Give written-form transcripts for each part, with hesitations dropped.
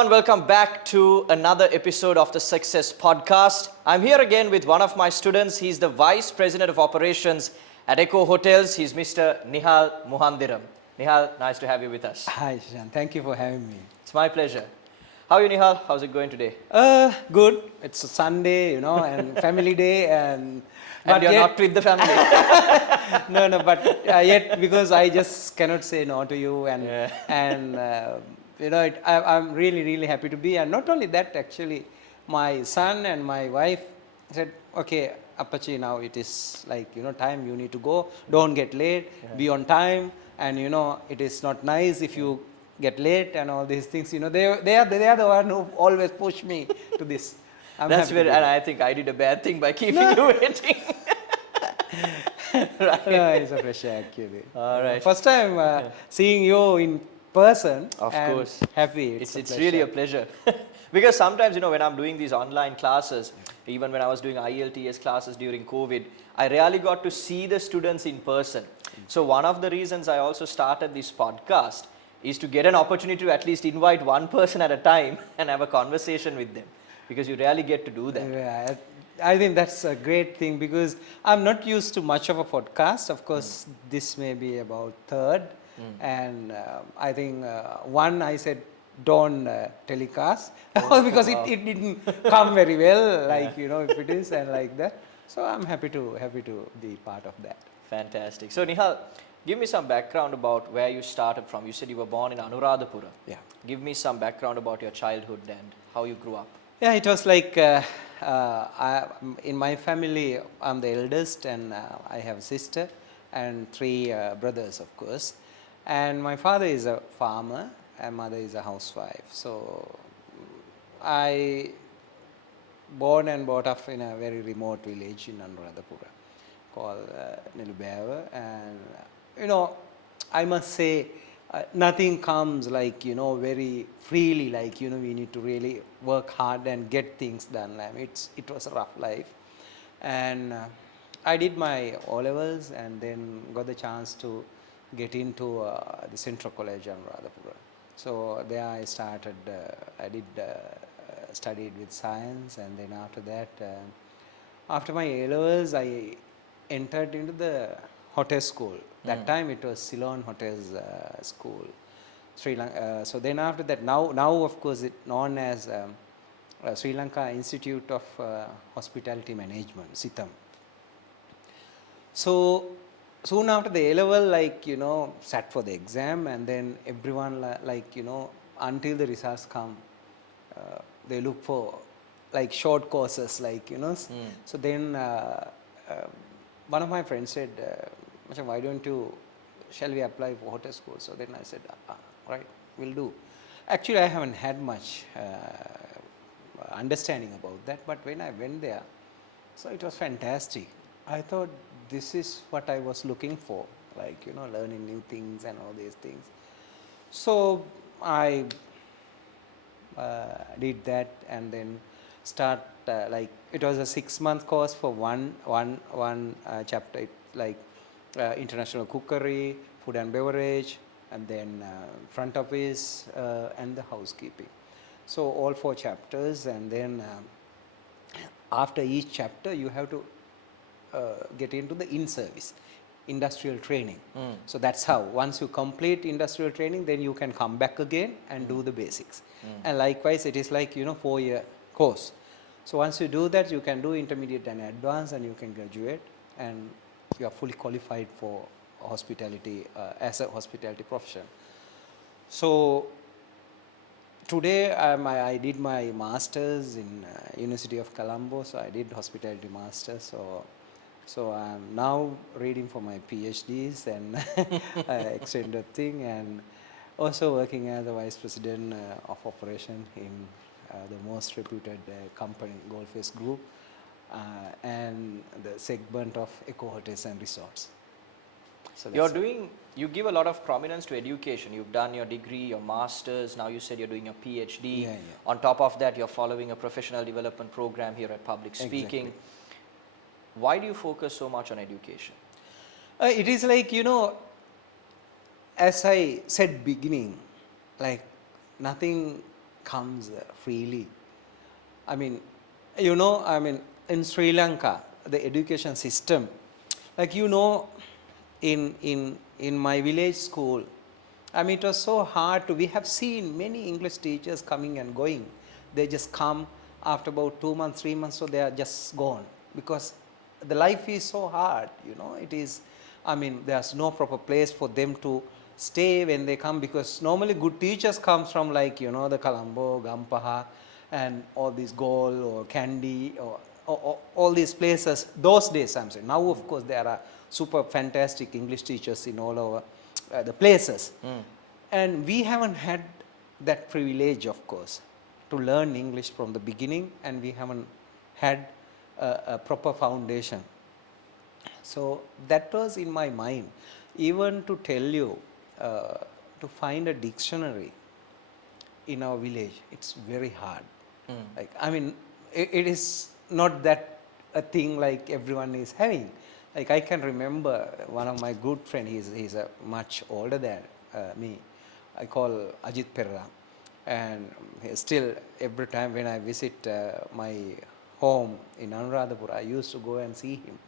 everyone, welcome back to another episode of the Success Podcast. I'm here again with one of my students. He's the Vice President of Operations at EKHO Hotels. He's Mr. Nihal Muhandiram. Nihal, nice to have you with us. Hi, Sheshan. Thank you for having me. It's my pleasure. How are you, Nihal? How's it going today? Good. It's a Sunday, and family day, and You're not with the family. No, but yet because I just cannot say no to you, I'm really happy to be, and not only that, actually, my son and my wife said, okay, Apache, now it is like time, you need to go, don't get late, be on time, and it is not nice if you get late and all these things. They are the one who always push me to this. That's where, and I think I did a bad thing by keeping you waiting. Right. No, it's a pleasure actually. All right. First time seeing you in person. Of course. Happy. It's really a pleasure. Because sometimes, when I'm doing these online classes, even when I was doing IELTS classes during COVID, I rarely got to see the students in person. So one of the reasons I also started this podcast is to get an opportunity to at least invite one person at a time and have a conversation with them, because you rarely get to do that. Yeah, I think that's a great thing, because I'm not used to much of a podcast. Of course, this may be about third. And I think one I said don't telecast because it didn't come very well, like if it is and like that. So I'm happy to be part of that. Fantastic. So Nihal, give me some background about where you started from. You said you were born in Anuradhapura. Yeah. Give me some background about your childhood and how you grew up. Yeah, it was like in my family, I'm the eldest, and I have a sister and three brothers, of course. And my father is a farmer and mother is a housewife. So I born and brought up in a very remote village in Anuradhapura called Nilubeva. And I must say nothing comes like very freely, like we need to really work hard and get things done. I mean, it was a rough life. And I did my O-levels and then got the chance to get into the Central College Anuradhapura. So there I started, studied with science, and then after that, after my A-levels, I entered into the hotel school. That time it was Ceylon Hotels School, Sri Lanka. So then after that, now of course it's known as Sri Lanka Institute of Hospitality Management, SITAM. So soon after the A-level, sat for the exam, and then everyone until the results come, they look for short courses, So then one of my friends said, why don't you, shall we apply for hotel school? So then I said, right, we'll do. Actually, I haven't had much understanding about that, but when I went there, so it was fantastic. I thought this is what I was looking for, learning new things and all these things. So I did that, and then start it was a 6-month course for one chapter, international cookery, food and beverage, and then front office and the housekeeping. So all 4 chapters, and then after each chapter you have to get into the in-service, industrial training. So that's how, once you complete industrial training, then you can come back again and do the basics. And likewise, it is 4-year course. So once you do that, you can do intermediate and advanced, and you can graduate, and you are fully qualified for hospitality as a hospitality profession. So today I did my master's in University of Colombo, so I did hospitality master's. So I'm now reading for my PhDs and extended thing, and also working as a vice president of operation in the most reputed company, Galle Face Group, and the segment of EKHO Hotels and Resorts. So you give a lot of prominence to education. You've done your degree, your master's, now you said you're doing a PhD. Yeah. On top of that, you're following a professional development program here at Public Speaking. Exactly. Why do you focus so much on education? It is as I said beginning, nothing comes freely. I mean, you know, I mean, in Sri Lanka, the education system, like you know, in my village school, I mean, it was so hard to. We have seen many English teachers coming and going. They just come after about 2 months, 3 months, so they are just gone because the life is so hard. You know, it is. I mean, there's no proper place for them to stay when they come because normally good teachers comes from like you know the Colombo, Gampaha, and all these Galle or Kandy or all these places. Those days, I'm saying. Now, of course, there are super fantastic English teachers in all over the places. And we haven't had that privilege, of course, to learn English from the beginning, and we haven't had a proper foundation. So that was in my mind. Even to tell you, to find a dictionary in our village, it's very hard. Like, I mean, it is not that a thing like everyone is having. Like, I can remember one of my good friend, he's a much older than me. I call Ajit Perra. And still, every time when I visit my home in Anuradhapura, I used to go and see him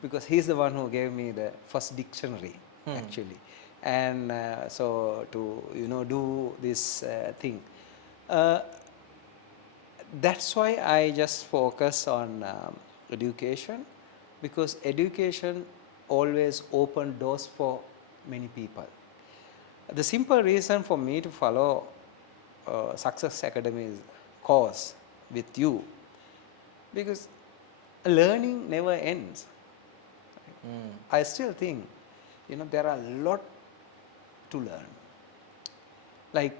because he's the one who gave me the first dictionary, actually. And so to, you know, do this thing. That's why I just focus on education, because education always open doors for many people. The simple reason for me to follow Success Academy's course with you, because learning never ends. I still think, you know, there are a lot to learn. Like,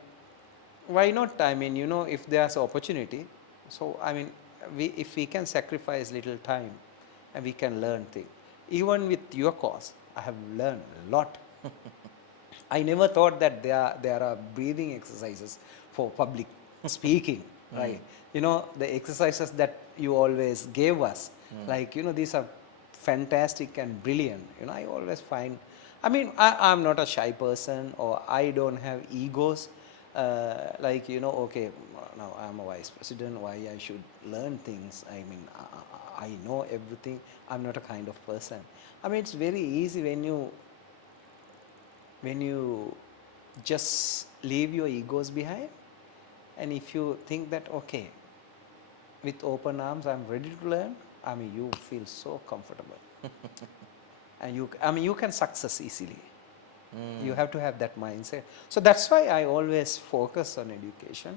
why not? I mean, you know, if there's opportunity, so I mean, if we can sacrifice little time and we can learn things. Even with your course, I have learned a lot. I never thought that there are breathing exercises for public speaking, right? You know, the exercises that you always gave us, like, you know, these are fantastic and brilliant. You know, I always find, I mean, I'm not a shy person, or I don't have egos. Like, you know, okay, now I'm a vice president, why I should learn things? I mean, I know everything. I'm not a kind of person. I mean, it's very easy when you just leave your egos behind, and if you think that, okay, with open arms I'm ready to learn, I mean, you feel so comfortable. And you can success easily. You have to have that mindset. So that's why I always focus on education,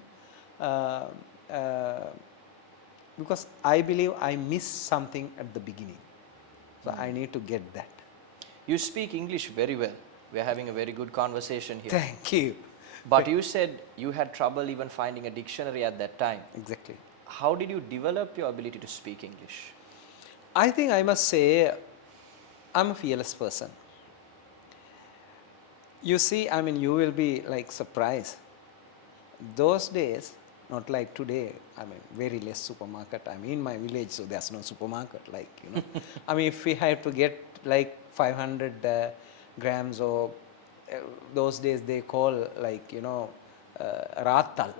uh, uh, because I believe I missed something at the beginning, so I need to get that. You speak English very well. We're having a very good conversation here. Thank you. But you said you had trouble even finding a dictionary at that time. Exactly. How did you develop your ability to speak English? I think I must say I'm a fearless person. You see, I mean, you will be like surprised. Those days, not like today, I mean, very less supermarket. I'm in my village, so there's no supermarket, like, you know. I mean, if we have to get like 500 grams, or those days they call, like, you know, ratal,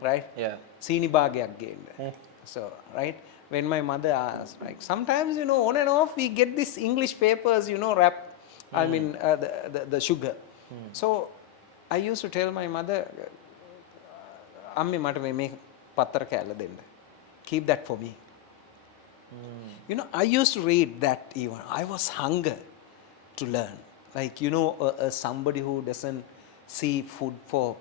right? Yeah. Sini bhagyak genda. So, right? When my mother asked, like, sometimes, you know, on and off, we get these English papers, you know, wrap, I mean, the sugar. So, I used to tell my mother, අම්මේ මට මේ පත්තර කෑල්ල දෙන්න. Keep that for me. You know, I used to read that even. I was hunger to learn. Like, you know, somebody who doesn't see food for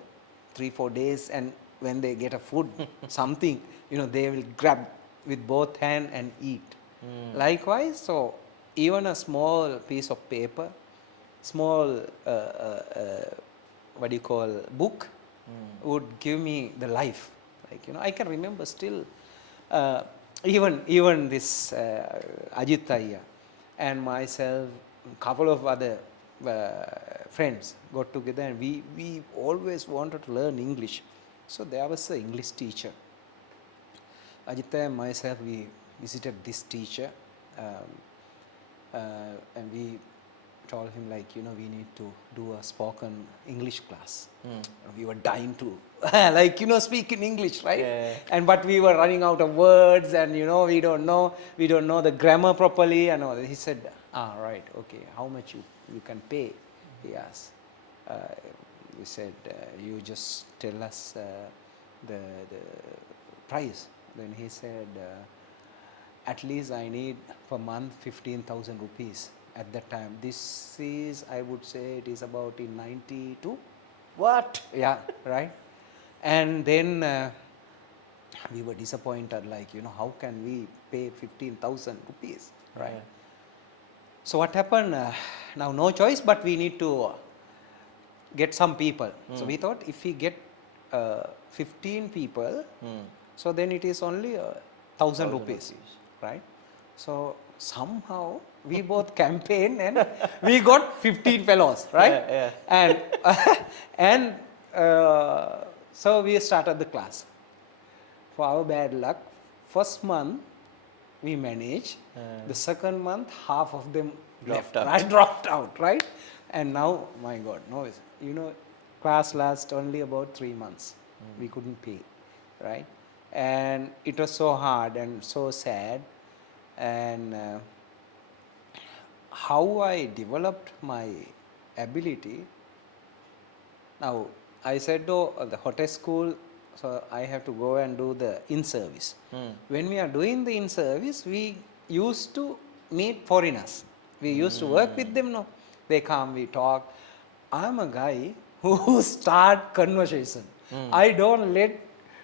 3-4 days, and when they get a food, something, you know, they will grab with both hand and eat. Likewise, so even a small piece of paper, small, what do you call, book, would give me the life. Like, you know, I can remember still, even this Ajit Ayya and myself, couple of other friends got together, and we always wanted to learn English. So there was an English teacher. Ajit and myself, we visited this teacher, and we told him like, we need to do a spoken English class. We were dying to like, speak in English, right? Yeah. And but we were running out of words, and we don't know the grammar properly and all. He said, right, okay, how much you can pay? He asked. We said, you just tell us the price. Then he said, at least I need per month 15,000 rupees at that time. This is, I would say, it is about in 92. What? Yeah, right. And then we were disappointed, like, how can we pay 15,000 rupees, right? Yeah. So what happened? Now no choice, but we need to get some people. So we thought if we get 15 people, so then it is only 1,000 rupees, right? So somehow we both campaigned and we got 15 fellows, right? Yeah, And and so we started the class. For our bad luck, first month we managed. The second month, half of them Dropped left, out. right? Dropped out, right? And now, my God, no, class lasts only about 3 months. We couldn't pay, right? And it was so hard and so sad. And how I developed my ability. Now, I said, the hotel school, so I have to go and do the in-service. When we are doing the in-service, we used to meet foreigners. We used to work with them, no? They come, we talk. I'm a guy who start conversation. I don't let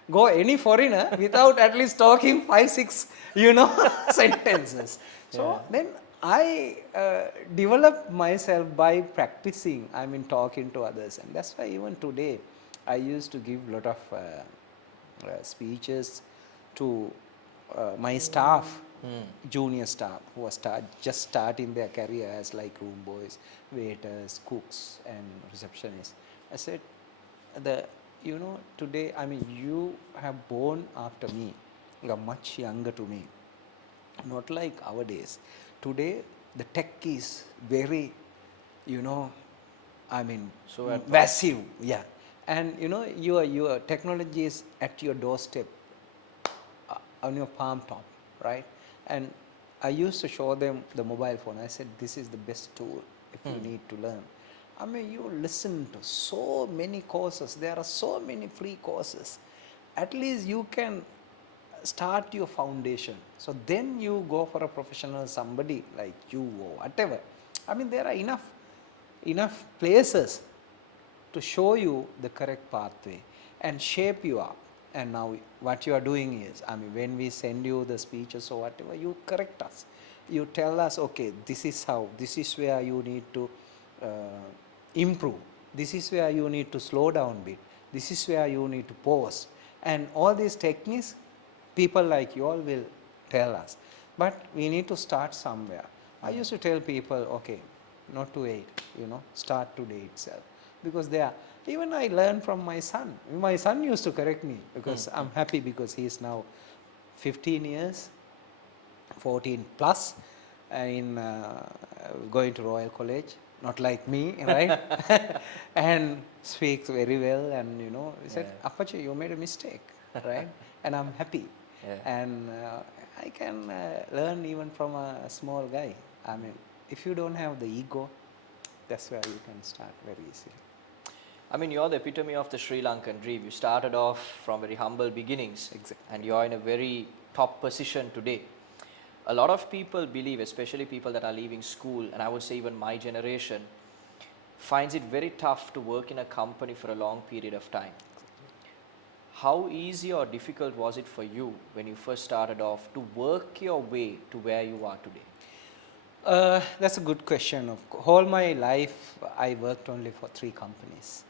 go any foreigner without at least talking 5, 6, sentences. So then I developed myself by practicing, talking to others. And that's why even today, I used to give a lot of speeches to my staff, junior staff who are just starting their career as like room boys, waiters, cooks, and receptionists. I said, today, you have born after me, you are much younger to me. Not like our days. Today, the tech is very, So advanced. massive. Yeah. And, your technology is at your doorstep, on your palm top, right? And I used to show them the mobile phone. I said, this is the best tool if you need to learn. You listen to so many courses. There are so many free courses. At least you can start your foundation. So then you go for a professional, somebody like you or whatever. There are enough places to show you the correct pathway and shape you up. And now what you are doing is, when we send you the speeches or whatever, you correct us. You tell us, okay, this is how, this is where you need to improve. This is where you need to slow down a bit. This is where you need to pause. And all these techniques, people like you all will tell us. But we need to start somewhere. I used to tell people, okay, not to wait, start today itself. Because even I learned from my son. My son used to correct me because I'm happy because he is now 15 years, 14 plus, in going to Royal College, not like me, right? And speaks very well. And, he said, Appachi, you made a mistake, right? And I'm happy. And I can learn even from a small guy. If you don't have the ego, that's where you can start very easily. You're the epitome of the Sri Lankan dream. You started off from very humble beginnings. Exactly. And you're in a very top position today. A lot of people believe, especially people that are leaving school, and I would say even my generation, finds it very tough to work in a company for a long period of time. How easy or difficult was it for you when you first started off to work your way to where you are today? That's a good question. All my life, I worked only for 3 companies.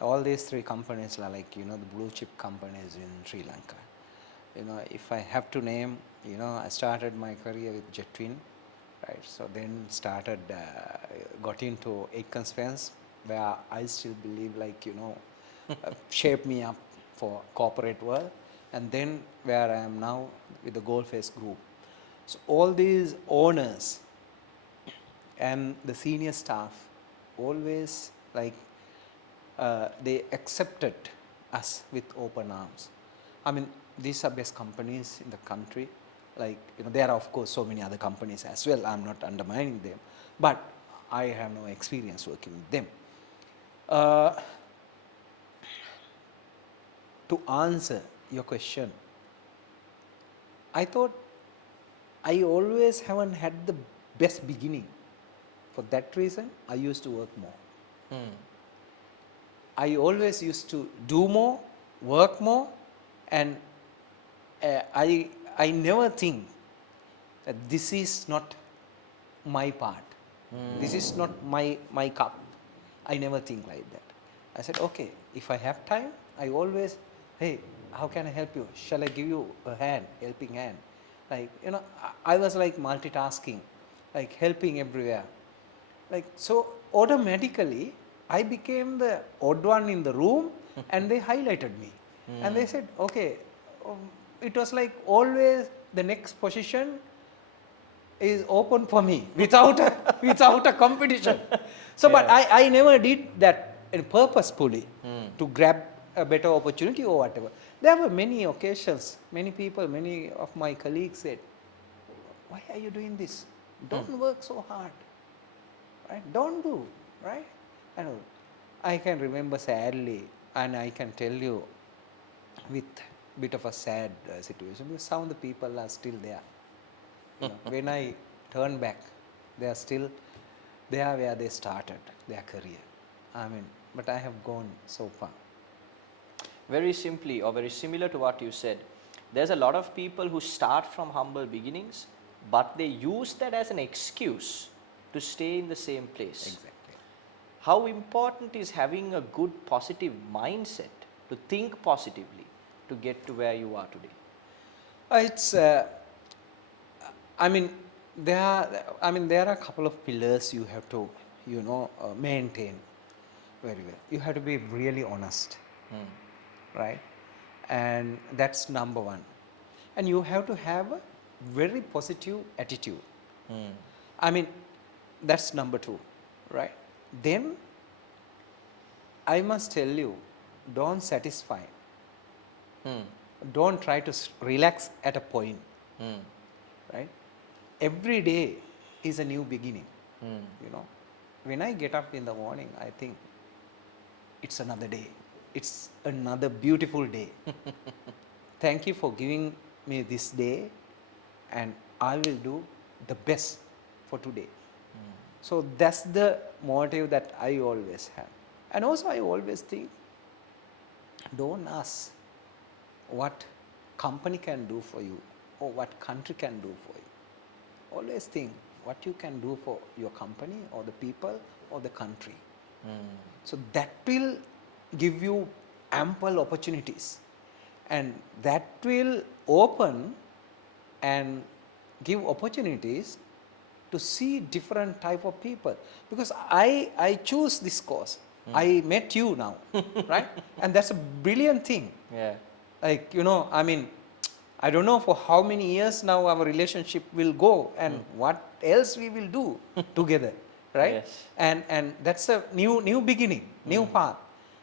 All these 3 companies are like, the blue chip companies in Sri Lanka. If I have to name, I started my career with Jetwin, right? So then got into Aiken Spence, where I still believe shaped me up for corporate world. And then where I am now with the Galle Face Group. So all these owners and the senior staff always like they accepted us with open arms. I mean, these are best companies in the country. Like, you know, there are of course so many other companies as well. I'm not undermining them, but I have no experience working with them. To answer your question, I thought I always haven't had the best beginning. For that reason, I used to work more. I always used to do more, work more, and I never think that this is not my part. This is not my cup. I never think like that. I said, okay, if I have time, I always, hey, how can I help you? Shall I give you a hand, helping hand? Like, you know, I was like multitasking, like helping everywhere. Like, so automatically, I became the odd one in the room and they highlighted me. And they said, okay, it was like always the next position is open for me without without a competition. So, but I never did that purposefully to grab a better opportunity or whatever. There were many occasions, many people, many of my colleagues said, why are you doing this? Don't work so hard, right? Don't do, right? And I can remember sadly, and I can tell you with bit of a sad situation, because some of the people are still there. You know, when I turn back, they are still there where they started their career. I mean, but I have gone so far. Very simply, or very similar to what you said, there's a lot of people who start from humble beginnings, but they use that as an excuse to stay in the same place. Exactly. How important is having a good positive mindset to think positively to get to where you are today? It's, I mean, there are a couple of pillars you have to, you know, maintain very well. You have to be really honest, right? And that's number one. And you have to have a very positive attitude. I mean, that's number two, right? Then I must tell you, don't satisfy. Don't try to relax at a point, right? Every day is a new beginning. You know, when I get up in the morning, I think it's another day. It's another beautiful day. Thank you for giving me this day, and I will do the best for today. So that's the motive that I always have. And also I always think, don't ask what company can do for you or what country can do for you. Always think what you can do for your company or the people or the country. So that will give you ample opportunities, and that will open and give opportunities to see different type of people. Because I choose this course. I met you now, right? And that's a brilliant thing. Yeah. Like, you know, I mean, I don't know for how many years now our relationship will go and what else we will do together, right? Yes. And that's a new beginning, new path.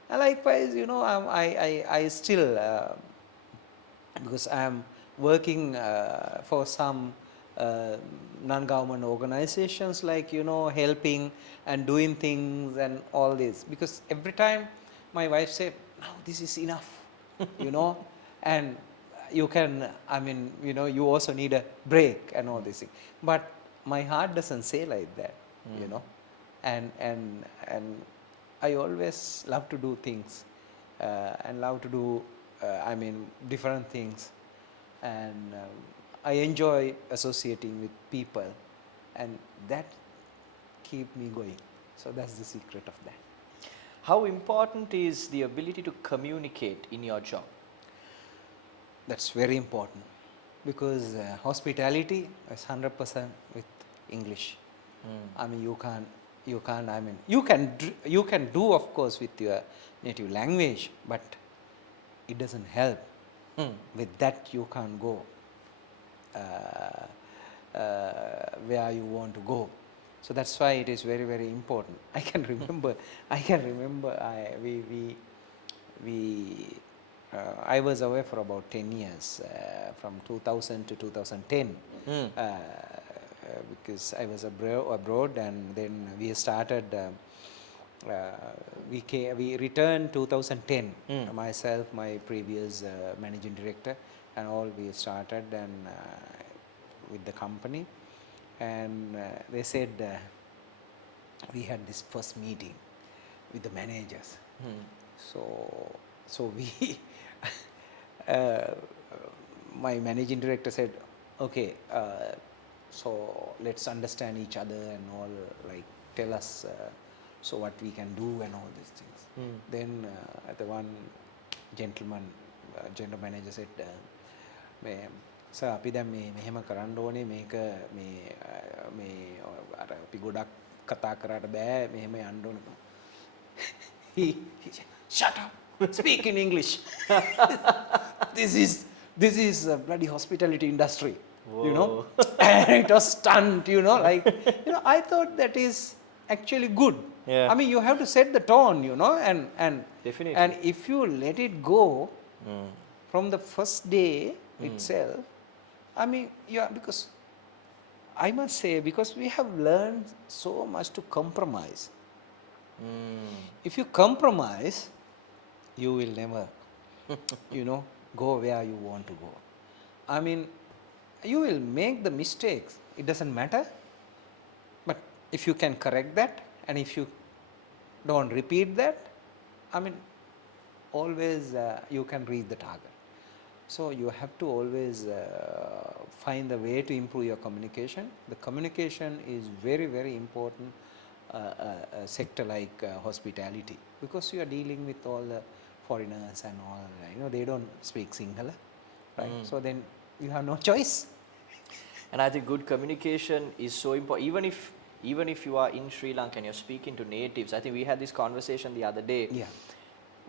And likewise, you know, I still, because I am working for some non-government organizations, like, you know, helping and doing things and all this. Because every time my wife said, no, this is enough, you know, and you can, I mean, you know, you also need a break and all these things. But my heart doesn't say like that, you know, and I always love to do things and love to do, I mean, different things, and I enjoy associating with people, and that keep me going. So that's the secret of that. How important is the ability to communicate in your job? That's very important, because hospitality is 100% with English. I mean, you can't. I mean, you can do, of course, with your native language, but it doesn't help. With that, you can't go where you want to go. So that's why it is very, very important. I can remember, I was away for about 10 years, from 2000 to 2010, Mm. because I was abroad, and then we started, we returned 2010, Mm. myself, my previous managing director, and all we started and with the company, and they said, we had this first meeting with the managers. Mm. So we, uh, my managing director said, okay, so let's understand each other and all, like tell us so what we can do and all these things. Mm. Then the one gentleman, general manager said, මේ sir අපි දැන් මේ මෙහෙම කරන්න ඕනේ මේක මේ අර අපි ගොඩක් කතා කරාට බෑ මෙහෙම යන්න ඕනේ. he said, shut up, speak in English. this is a bloody hospitality industry. You know. And it was stunned, you know, like, you know, I thought that is actually good. Yeah. I mean, you have to set the tone, you know, and Definitely. and if you let it go Mm. from the first day itself, I mean, yeah, because I must say, because we have learned so much to compromise. Mm. If you compromise, you will never, you know, go where you want to go. I mean, you will make the mistakes, it doesn't matter, but if you can correct that, and if you don't repeat that, I mean, always you can reach the target. So you have to always find the way to improve your communication. The communication is very, very important sector like hospitality, because you are dealing with all the foreigners and all, you know, they don't speak Sinhala, right? So then you have no choice. And I think good communication is so important. Even if you are in Sri Lanka and you're speaking to natives, I think we had this conversation the other day. Yeah.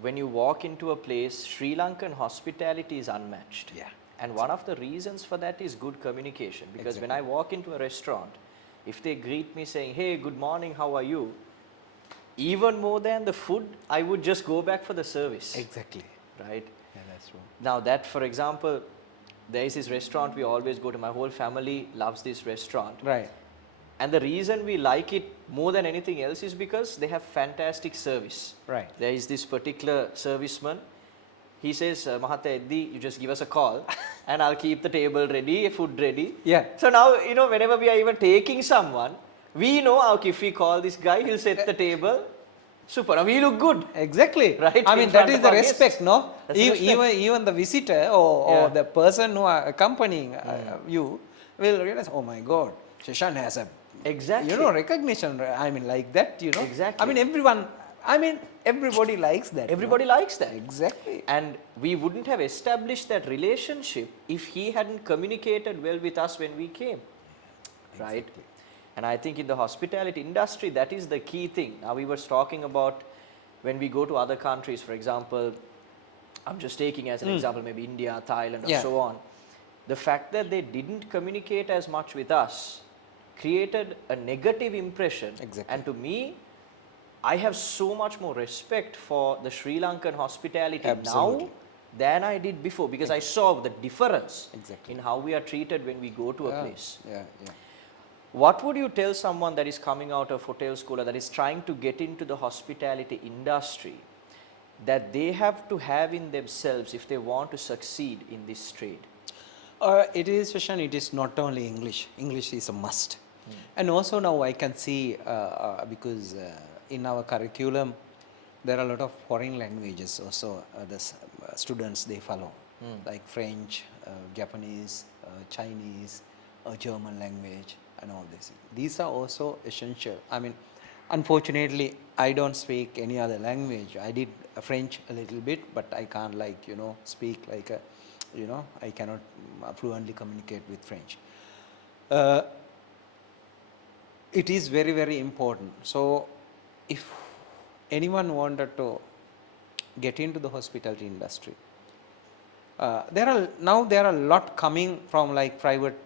When you walk into a place, Sri Lankan hospitality is unmatched. Yeah. And one of the reasons for that is good communication. Because when Exactly. I walk into a restaurant, if they greet me saying, hey, good morning, how are you? Even more than the food, I would just go back for the service. Exactly. Right? Yeah, that's true. Now that, for example, there is this restaurant we always go to. My whole family loves this restaurant. Right. And the reason we like it more than anything else is because they have fantastic service. Right. There is this particular serviceman. He says, Mahathir Eddi, you just give us a call and I'll keep the table ready, food ready. Yeah. So now, you know, whenever we are even taking someone, we know, okay, if we call this guy, he'll set the table. Super. Now we look good. Exactly. Right, I in mean, that front is of the our respect, guests. no? That's the respect. Even the visitor or Yeah. the person who are accompanying you will realize, oh my God, Sheshan has a, Exactly. you know, recognition. I mean, like that, you know. Exactly. I mean, everybody likes that. Everybody no? likes that. Exactly. And we wouldn't have established that relationship if he hadn't communicated well with us when we came. Right? Exactly. And I think in the hospitality industry, that is the key thing. Now we were talking about when we go to other countries, for example, I'm just taking as an example, maybe India, Thailand, or Yeah. so on. The fact that they didn't communicate as much with us created a negative impression. Exactly. And to me, I have so much more respect for the Sri Lankan hospitality Absolutely. now than I did before, because I saw the difference Exactly. in how we are treated when we go to a place. Yeah, yeah. What would you tell someone that is coming out of hotel school or that is trying to get into the hospitality industry that they have to have in themselves if they want to succeed in this trade? It is, Sheshan, it is not only English. English is a must. And also now I can see, because in our curriculum, there are a lot of foreign languages also the students they follow, like French, Japanese, Chinese, German language and all this. These are also essential. I mean, unfortunately, I don't speak any other language. I did French a little bit, but I can't like, you know, speak like a, you know, I cannot fluently communicate with French. It is very, very important. So if anyone wanted to get into the hospitality industry, there are a lot coming from like private,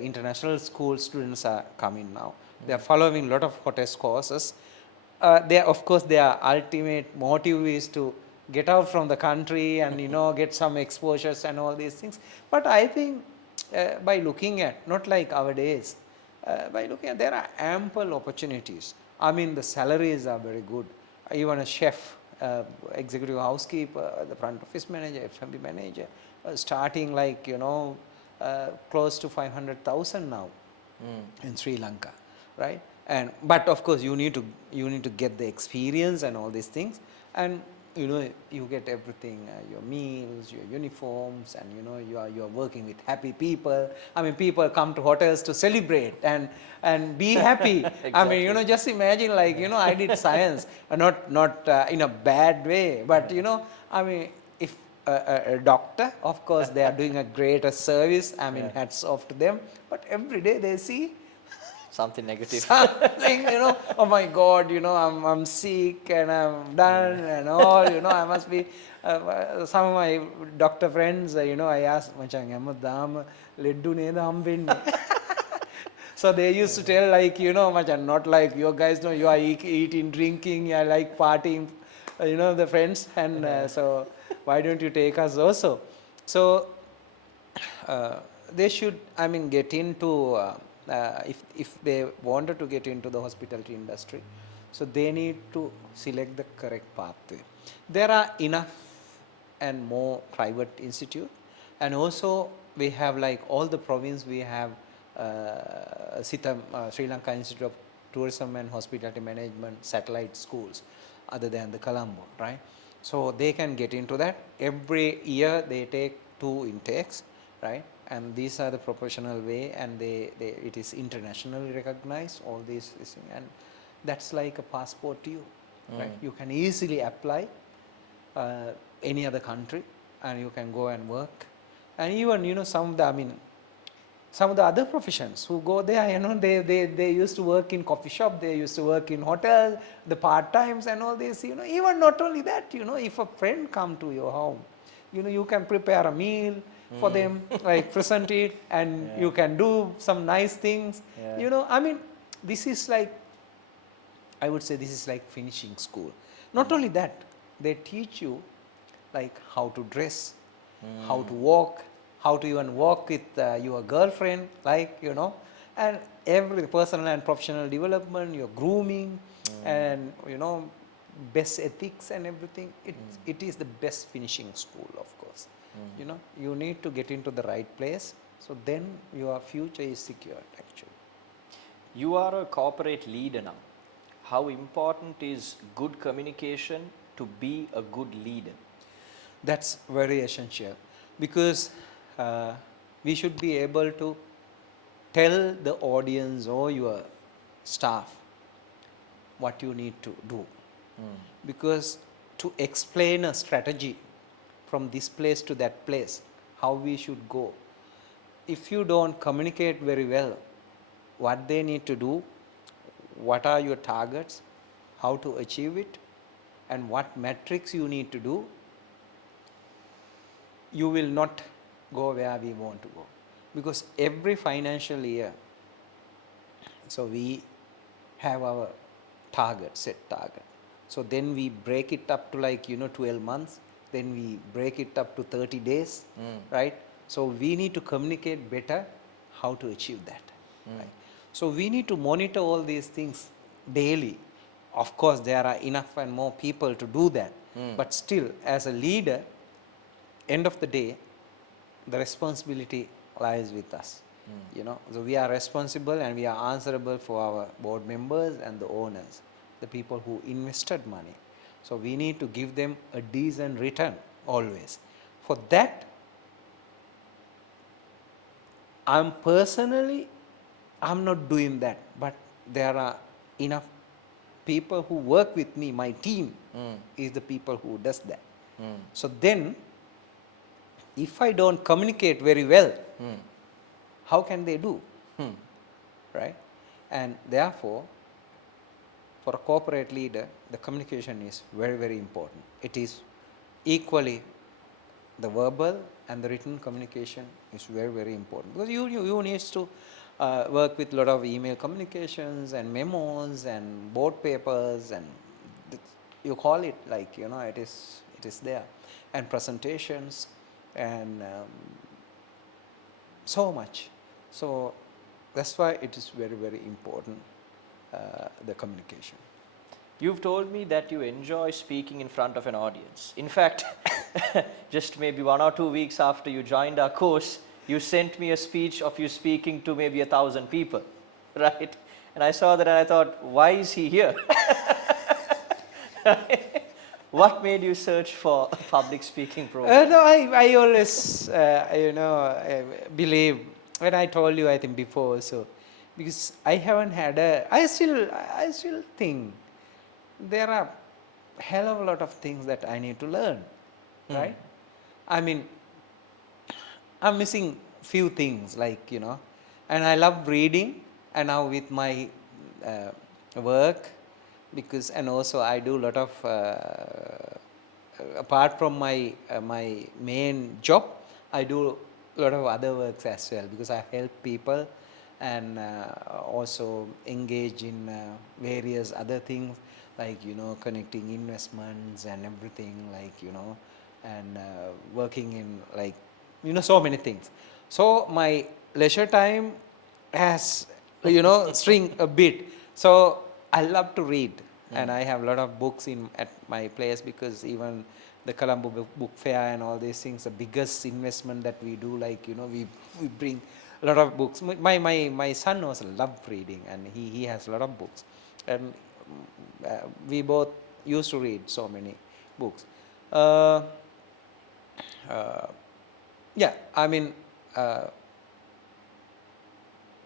international school students are coming now. They are following a lot of hotels courses. Of course, their ultimate motive is to get out from the country and get some exposures and all these things. But I think by looking at, not like our days, by looking at, there are ample opportunities. I mean, the salaries are very good. Even a chef, executive housekeeper, the front office manager, F&B manager, starting like close to 500,000 now in Sri Lanka, right? And but of course you need to get the experience and all these things, and you get everything, your meals, your uniforms, and you are working with happy people. I mean, people come to hotels to celebrate and be happy. I mean, Exactly. just imagine, like, I did science, not in a bad way, but I mean, if a doctor, of course, they are doing a greater service. I mean, Yeah. hats off to them. But every day they see Something negative. something, oh my God, I'm sick and I'm done and all, I must be. Some of my doctor friends, I asked, "Machan, හැමදාම ලෙඩ්ඩු නේද හම්බෙන්නේ?" So they used to tell, like, Machan, not like you guys know, you are eating, drinking, you are like partying, the friends, and so why don't you take us also? So they should, I mean, get into, if they wanted to get into the hospitality industry, so they need to select the correct pathway. There are enough and more private institute, and also we have, like, all the province, we have Sri Lanka Institute of Tourism and Hospitality Management satellite schools other than the Colombo, right? So they can get into that. Every year they take 2 intakes, right? And these are the professional way, and it is internationally recognized, all these things, and that's like a passport to you, right? You can easily apply any other country, and you can go and work. And even some of the other professions who go there, they used to work in coffee shop, they used to work in hotel, the part times and all this. Even not only that, if a friend come to your home, you can prepare a meal for them, like present it, and you can do some nice things. I mean, this is like, I would say, this is like finishing school. Not only that, they teach you like how to dress, how to walk, how to even walk with your girlfriend, like, and every personal and professional development, your grooming, and best ethics and everything. It is the best finishing school, of course. You need to get into the right place, so then your future is secured, actually. You are a corporate leader now. How important is good communication to be a good leader? That's very essential, because we should be able to tell the audience or your staff what you need to do. Because to explain a strategy from this place to that place, how we should go, if you don't communicate very well what they need to do, what are your targets, how to achieve it, and what metrics you need to do, you will not go where we want to go. Because every financial year, so we have our set target. So then we break it up to, like, 12 months, then we break it up to 30 days, right? So we need to communicate better how to achieve that. Right? So we need to monitor all these things daily. Of course, there are enough and more people to do that, but still, as a leader, end of the day, the responsibility lies with us. So we are responsible and we are answerable for our board members and the owners, the people who invested money. So we need to give them a decent return always. For that, I'm not doing that, but there are enough people who work with me. My team is the people who does that. So then, if I don't communicate very well, how can they do? Right? And therefore, for a corporate leader, the communication is very, very important. It is equally, the verbal and the written communication is very, very important, because you need to work with a lot of email communications and memos and board papers and you call it like, you know, it is there, and presentations and so much. So that's why it is very, very important, the communication. You've told me that you enjoy speaking in front of an audience. In fact, just maybe 1 or 2 weeks after you joined our course, you sent me a speech of you speaking to maybe 1,000 people, right? And I saw that and I thought, why is he here? What made you search for a public speaking program? No, I always, you know, believe, when I told you, I think before, so, because I haven't had I still think there are hell of a lot of things that I need to learn, right? I mean, I'm missing few things, like, you know, and I love reading, and now with my work, because, and also I do a lot of apart from my my main job, I do a lot of other works as well, because I help people and also engage in various other things, like, you know, connecting investments and everything, like, you know, and working in, like, you know, so many things. So my leisure time has, you know, shrink a bit. So I love to read, and I have a lot of books in at my place, because even the Colombo book fair and all these things, the biggest investment that we do, like, you know, we bring a lot of books. My son also love reading, and he has a lot of books, and we both used to read so many books. Yeah, I mean,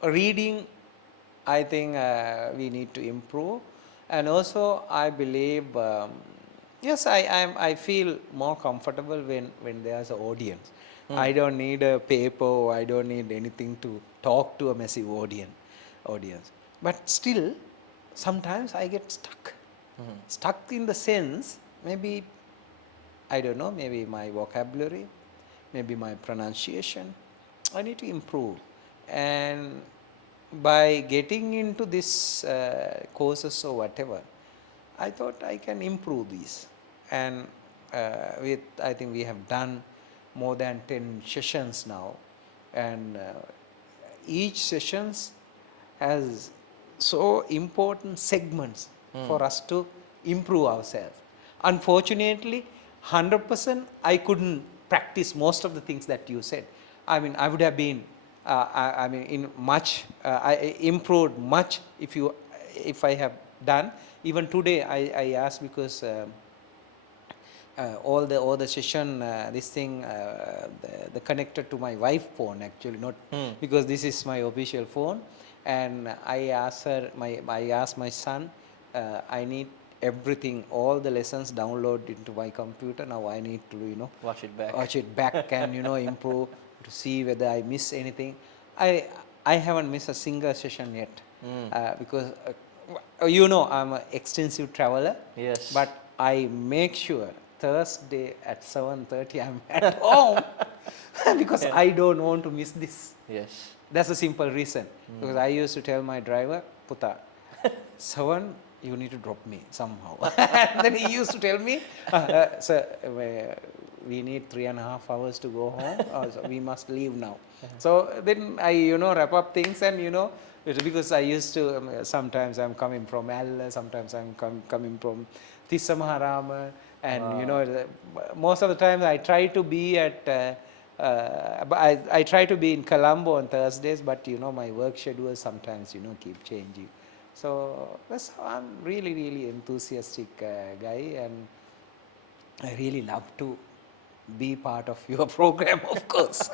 reading, I think we need to improve, and also I believe, yes, I feel more comfortable when there's an audience. I don't need a paper, I don't need anything to talk to a massive audience. But still, sometimes I get stuck. Stuck in the sense, maybe, I don't know, maybe my vocabulary, maybe my pronunciation, I need to improve. And by getting into this courses or whatever, I thought I can improve these. And with, I think we have done more than 10 sessions now, and each sessions has so important segments for us to improve ourselves. Unfortunately, 100% I couldn't practice most of the things that you said. I mean, I would have been, I mean, in much, I improved much if I have done. Even today, I asked, because all the session, this thing, the connected to my wife phone, actually, not because this is my official phone. And I asked her, I asked my son, I need everything, all the lessons download into my computer. Now I need to, you know, Watch it back. and, you know, improve to see whether I miss anything. I haven't missed a single session yet, because you know, I'm an extensive traveler. Yes. But I make sure Thursday at 7:30 I'm at home, because I don't want to miss this. Yes. That's a simple reason. Because I used to tell my driver, Puta, 7, you need to drop me somehow. And then he used to tell me, sir, we need 3.5 hours to go home, so we must leave now. So then I, you know, wrap up things, and, you know, because I used to, sometimes I'm coming from Alla, sometimes I'm coming from Tissamaharama, and, you know, most of the time I try to be at, I try to be in Colombo on Thursdays, but, you know, my work schedule sometimes, you know, keep changing. So that's how I'm really, really enthusiastic guy, and I really love to be part of your program, of course.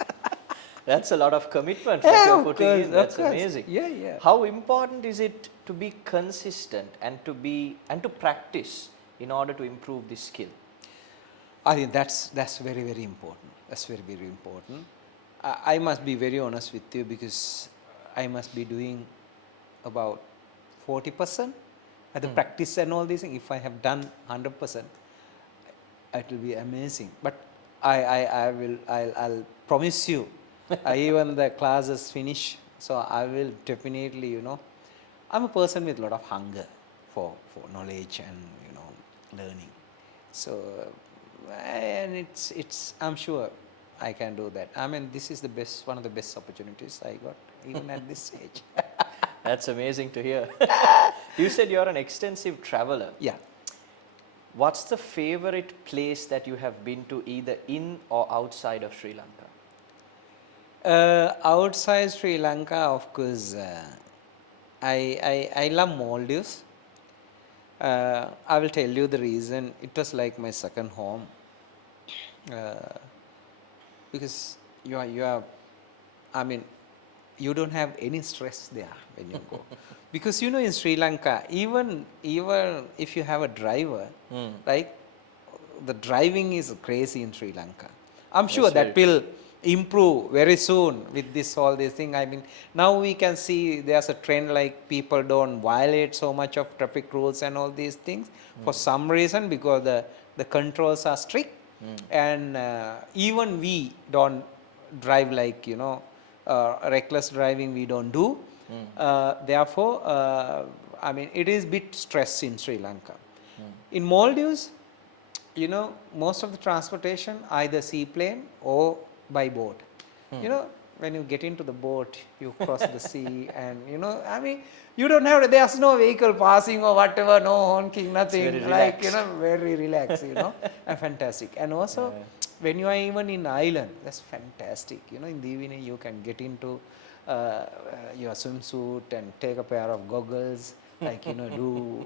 That's a lot of commitment that you're putting in. That's course. amazing. Yeah. How important is it to be consistent and to practice in order to improve this skill? I think that's very, very important. That's very, very important. I must be very honest with you, because I must be doing about 40% at the practice and all these things. If I have done 100%, it will be amazing. But I'll promise you, even the classes finish So I will definitely, you know, I'm a person with a lot of hunger for knowledge and, you know, learning. So, and it's, I'm sure I can do that. I mean, this is the best, one of the best opportunities I got, even at this age. That's amazing to hear. You said you're an extensive traveler. Yeah. What's the favorite place that you have been to either in or outside of Sri Lanka? Outside Sri Lanka, of course, I love Maldives. I will tell you the reason. It was like my second home. Uh, because you are, I mean, you don't have any stress there when you go. Because you know, in Sri Lanka, even if you have a driver, like, the driving is crazy in Sri Lanka. I'm sure That's very that will improve very soon with this all this thing. I mean, now we can see there's a trend like people don't violate so much of traffic rules and all these things for some reason, because the controls are strict, and even we don't drive like, you know, reckless driving we don't do. Therefore, I mean, it is bit stress in Sri Lanka. In Maldives, you know, most of the transportation either seaplane or by boat. You know, when you get into the boat, you cross the sea, and you know, I mean, you don't have, there's no vehicle passing or whatever, no honking, nothing. very Like, you relaxed. know, very relaxed, you know, and fantastic. And also, when you are even in island, that's fantastic. You know, in the evening you can get into your swimsuit and take a pair of goggles, like, you know, do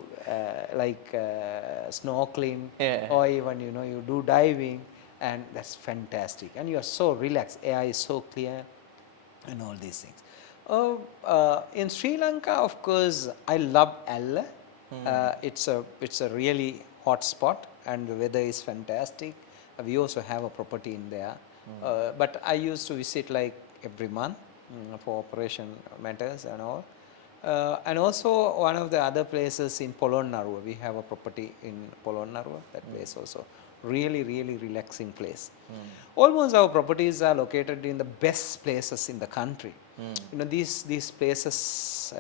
snorkeling, Yeah. or even, you know, you do diving, and that's fantastic, and you are so relaxed, air is so clear, and all these things. In Sri Lanka, of course, I love Alla. It's a really hot spot, and the weather is fantastic. We also have a property in there, but I used to visit like every month, for operation matters and all. And also one of the other places in Polonnaruwa, we have a property in Polonnaruwa. That place also really, really relaxing place. Almost our properties are located in the best places in the country. You know, these places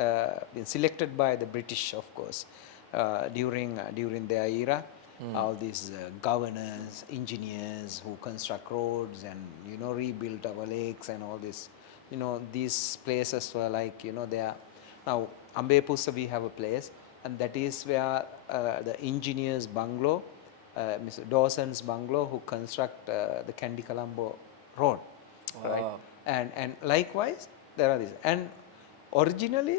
been selected by the British, of course, during their era. All these governors, engineers who construct roads and, you know, rebuild our lakes and all this. You know, these places were like, you know, they are now Ambepussa. We have a place, and that is where the engineer's bungalow, Mr. Dawson's bungalow, who construct the Kandy Colombo road, right? Wow. And likewise there are these, and originally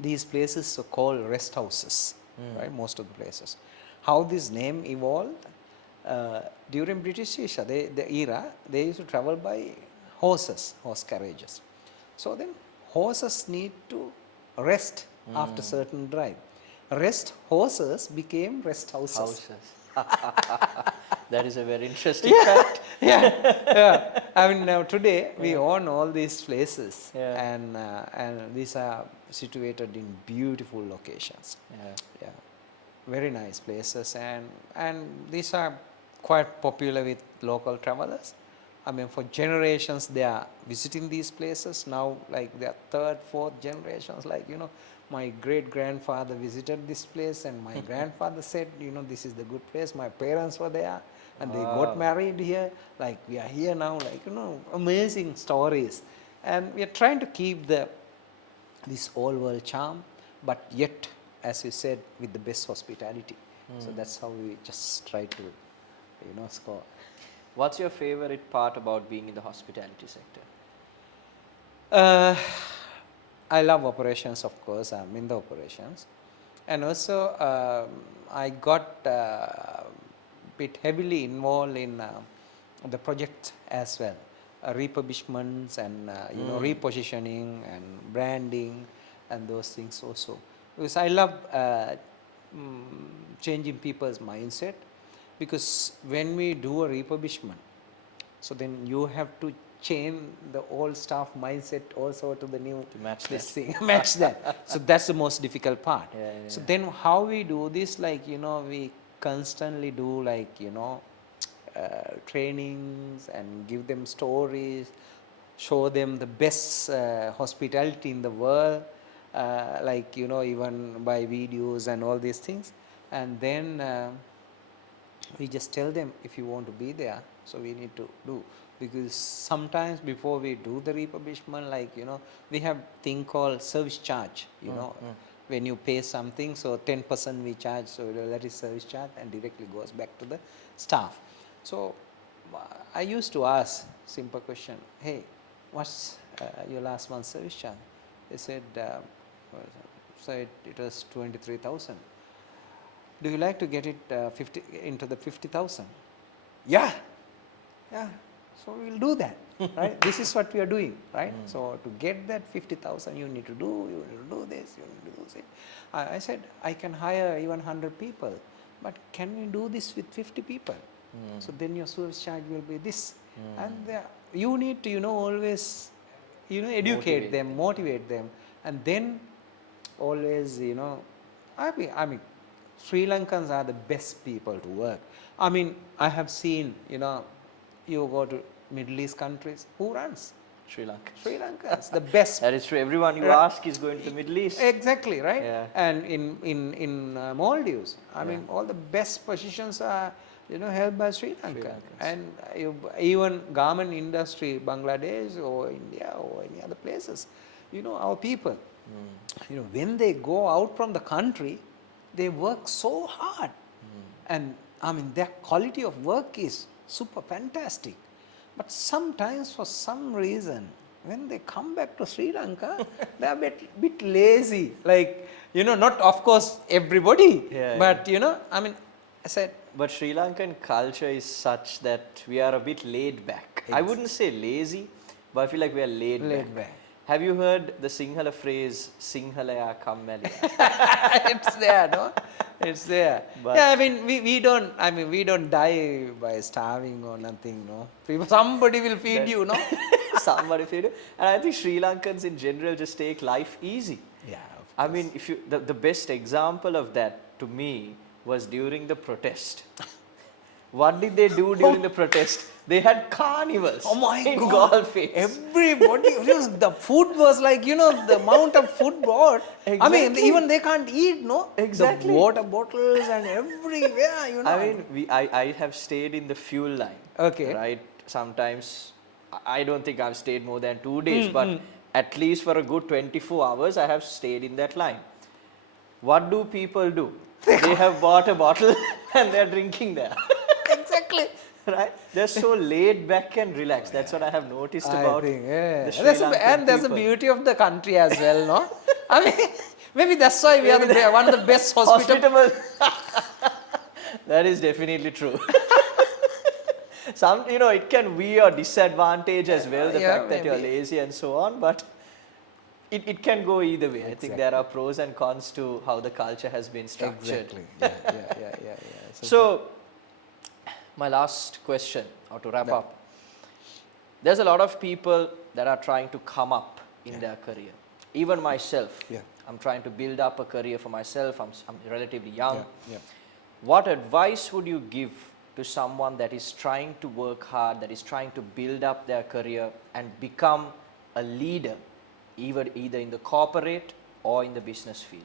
these places are called rest houses, right? Most of the places. How this name evolved, during British era, the era, they used to travel by horses, horse carriages. So then horses need to rest after certain drive. Rest horses became rest houses. Houses. That is a very interesting Yeah, fact. yeah. I mean, now today we own all these places, Yeah. and these are situated in beautiful locations. Yeah. Yeah, very nice places, and these are quite popular with local travelers. I mean, for generations they are visiting these places now, like their third, fourth generations. Like, you know, my great grandfather visited this place, and my grandfather said, you know, this is the good place. My parents were there, and they got Wow. married here. Like, we are here now. Like, you know, amazing stories, and we are trying to keep this old world charm, but yet, as you said, with the best hospitality. So that's how we just try to, you know, score. What's your favorite part about being in the hospitality sector? Uh, I love operations, of course. I'm in the operations, and also I got bit heavily involved in the project as well, refurbishments and you know, repositioning and branding and those things also. Because I love changing people's mindset, because when we do a refurbishment, so then you have to change the old staff mindset also to the new To match this that. thing, match that. So that's the most difficult part. Yeah, So yeah. then how we do this, like, you know, we constantly do, like, you know, trainings and give them stories. show them the best hospitality in the world, like, you know, even by videos and all these things. And then we just tell them, if you want to be there, so we need to do. Because sometimes before we do the refurbishment, like, you know, we have thing called service charge, you know, when you pay something, so 10% we charge, so that is service charge and directly goes back to the staff. So I used to ask simple question, hey, what's your last month's service charge? They said, so it was 23,000. Do you like to get it 50 into the 50,000? Yeah, yeah. So we will do that, right? This is what we are doing, right? So to get that 50,000, you need to do this, you need to do this. I said, I can hire even 100 people, but can we do this with 50 people? So then your service charge will be this. And you need to, you know, always, you know, educate them, motivate them, and then always, you know, I mean, Sri Lankans are the best people to work. I mean, I have seen, you know, you go to Middle East countries, who runs? Sri Lanka. Sri Lanka is the best. That is true. Everyone you ask is going to the Middle East. Exactly, right? Yeah. And in Maldives, I mean, all the best positions are, you know, held by Sri Lanka. And even garment industry, Bangladesh or India or any other places, you know, our people, you know, when they go out from the country, they work so hard. And I mean, their quality of work is super fantastic. But sometimes, for some reason, when they come back to Sri Lanka, they are a bit lazy. Like, you know, not of course everybody, but you know, I mean, I said. But Sri Lankan culture is such that we are a bit laid back. I wouldn't say lazy, but I feel like we are laid back. Have you heard the Sinhala phrase, Sinhalaya Kammalaya? It's there, no? It's there. But yeah, I mean, we don't die by starving or nothing, no? Somebody will feed you, no? Somebody feed you. And I think Sri Lankans in general just take life easy. Yeah. I mean, if you the best example of that to me was during the protest. What did they do during the protest? They had carnivals in Galle Face. Everybody, the food was like, you know, the amount of food brought. Exactly. I mean, even they can't eat, no? Exactly. The water bottles and everywhere, you know. I mean, I have stayed in the fuel line. Okay. Right? Sometimes, I don't think I've stayed more than 2 days, but at least for a good 24 hours, I have stayed in that line. What do people do? They have bought a bottle and they're drinking there. Exactly. Right? They're so laid back and relaxed. That's what I have noticed about the Sri Lankan and there's the beauty of the country as well, no? I mean, maybe that's why we are one of the best hospitable. That is definitely true. Some, you know, it can be a disadvantage as well, the fact that you're lazy and so on, but it can go either way. Exactly. I think there are pros and cons to how the culture has been structured. Exactly. Yeah. So my last question, or to wrap up, there's a lot of people that are trying to come up in their career. Even myself, I'm trying to build up a career for myself. I'm relatively young. What advice would you give to someone that is trying to work hard, that is trying to build up their career and become a leader, either in the corporate or in the business field?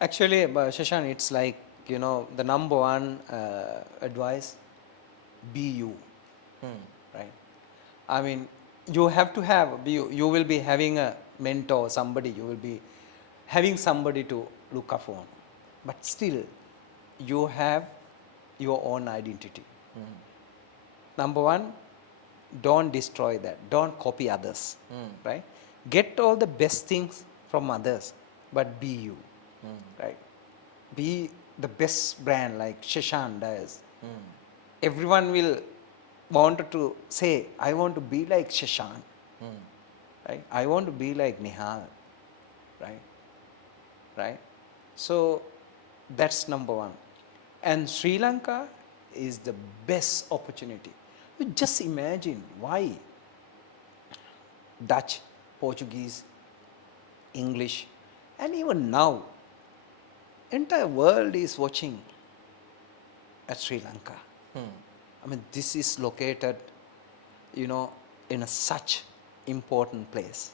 Actually, Sheshan, it's like, you know, the number one advice, be you, right? I mean, you have to have, you will be having a mentor, somebody, you will be having somebody to look up on, but still, you have your own identity. Number one, don't destroy that, don't copy others, right? Get all the best things from others, but be you, right? Be the best brand like Sheshan does. Everyone will want to say, I want to be like Sheshan, right? I want to be like Nihal, right? So that's number one. And Sri Lanka is the best opportunity. You just imagine why Dutch, Portuguese, English, and even now, entire world is watching at Sri Lanka. I mean, this is located, you know, in a such important place,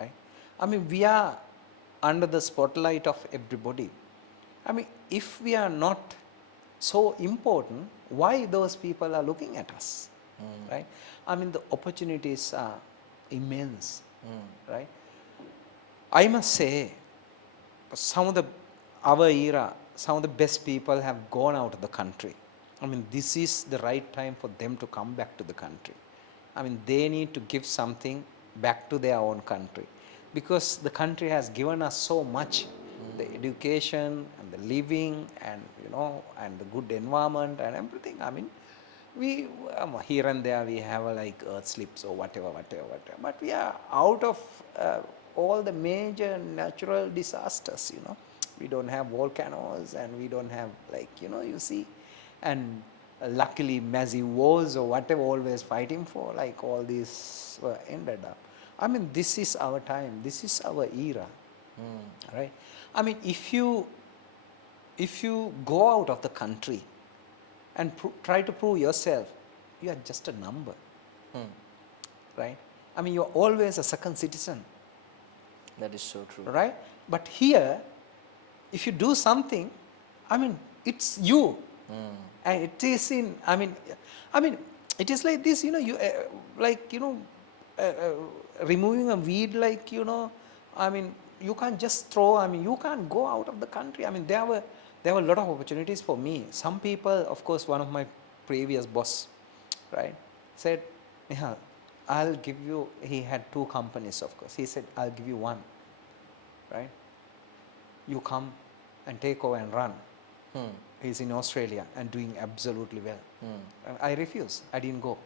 right? I mean, we are under the spotlight of everybody. I mean, if we are not so important, why those people are looking at us, right? I mean, the opportunities are immense, right? I must say, some of the our era, some of the best people have gone out of the country. I mean, this is the right time for them to come back to the country. I mean, they need to give something back to their own country, because the country has given us so much, the education and the living and and the good environment and everything. I mean, we here and there we have like earth slips or whatever, but we are out of all the major natural disasters. We don't have volcanoes, and we don't have, like, you see, and luckily massive wars or whatever always fighting for, like, all these were ended up. I mean, this is our time, this is our era, right? I mean, if you go out of the country and try to prove yourself, you are just a number, right? I mean, you're always a second citizen. That is so true. Right? But here, if you do something, I mean, it's you. And it is I mean, it is like this, you like, removing a weed, like, I mean, you can't just throw, I mean, you can't go out of the country. I mean, there were a lot of opportunities for me. Some people, of course, one of my previous boss, right, said, Nihal, I'll give you, he had 2 companies, of course. He said, I'll give you one, right? You come and take over and run. He's in Australia and doing absolutely well. And I refused. I didn't go.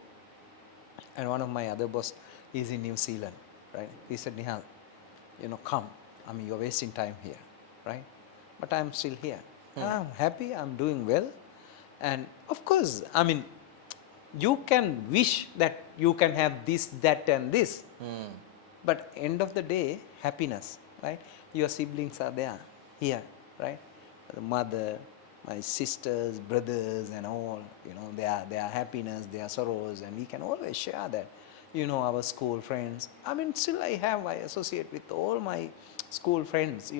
And one of my other boss is in New Zealand, right? He said, Nihal, come. I mean, you're wasting time here, right? But I'm still here. And I'm happy, I'm doing well. And of course, I mean, you can wish that you can have this, that and this. But end of the day, happiness, right? Your siblings are there, here, right? The mother, my sisters, brothers and all, their happiness, their sorrows, and we can always share that. Our school friends. I mean, still I associate with all my school friends,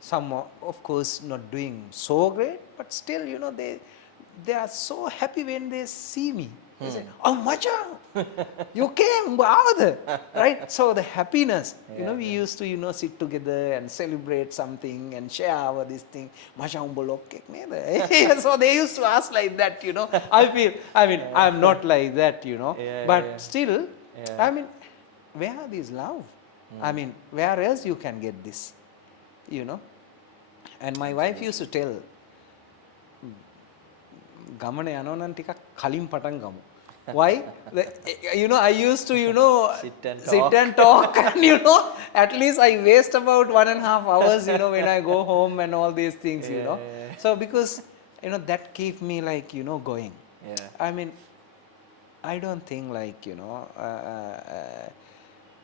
Some are, of course, not doing so great, but still, they are so happy when they see me. They say, oh, Macha, you came, right? So the happiness, we used to, sit together and celebrate something and share our this thing. Macha, so they used to ask like that, I mean, I'm not like that, but still, I mean, where is love? I mean, where else you can get this, And my wife used to tell, ගමන යනවා නම් ටිකක් කලින් පටන් ගමු. Why? I used to, sit and talk and, at least I waste about 1.5 hours, when I go home and all these things, So because, that keep me like, going. Yeah. I mean, I don't think like,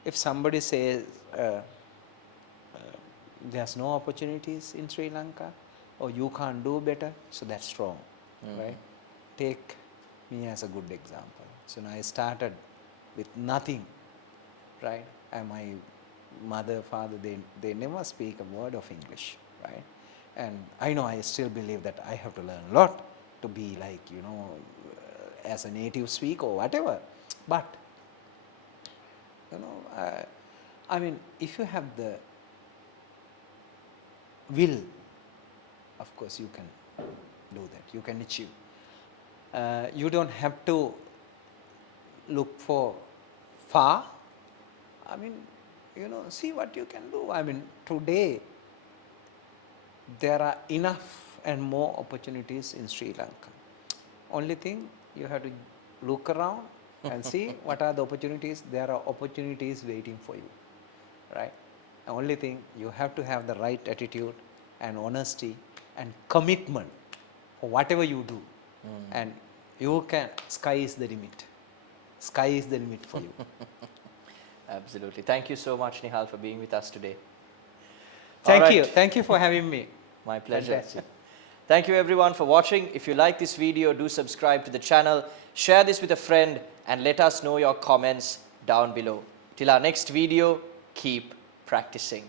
if somebody says there's no opportunities in Sri Lanka or you can't do better, so that's wrong, right? Take me as a good example. So now I started with nothing, right? And my mother, father, they never speak a word of English, right? And I know I still believe that I have to learn a lot to be like, as a native speaker or whatever. But, I mean, if you have the will, of course you can do that, you can achieve. You don't have to look for far. I mean, see what you can do. I mean, today there are enough and more opportunities in Sri Lanka. Only thing, you have to look around and see what are the opportunities. There are opportunities waiting for you, right? The only thing, you have to have the right attitude and honesty and commitment for whatever you do. And you can, sky is the limit. Sky is the limit for you. Absolutely. Thank you so much, Nihal, for being with us today. Thank you. Thank you for having me. My pleasure. Fantastic. Thank you everyone for watching. If you like this video, do subscribe to the channel, share this with a friend, and let us know your comments down below. Till our next video, keep practicing.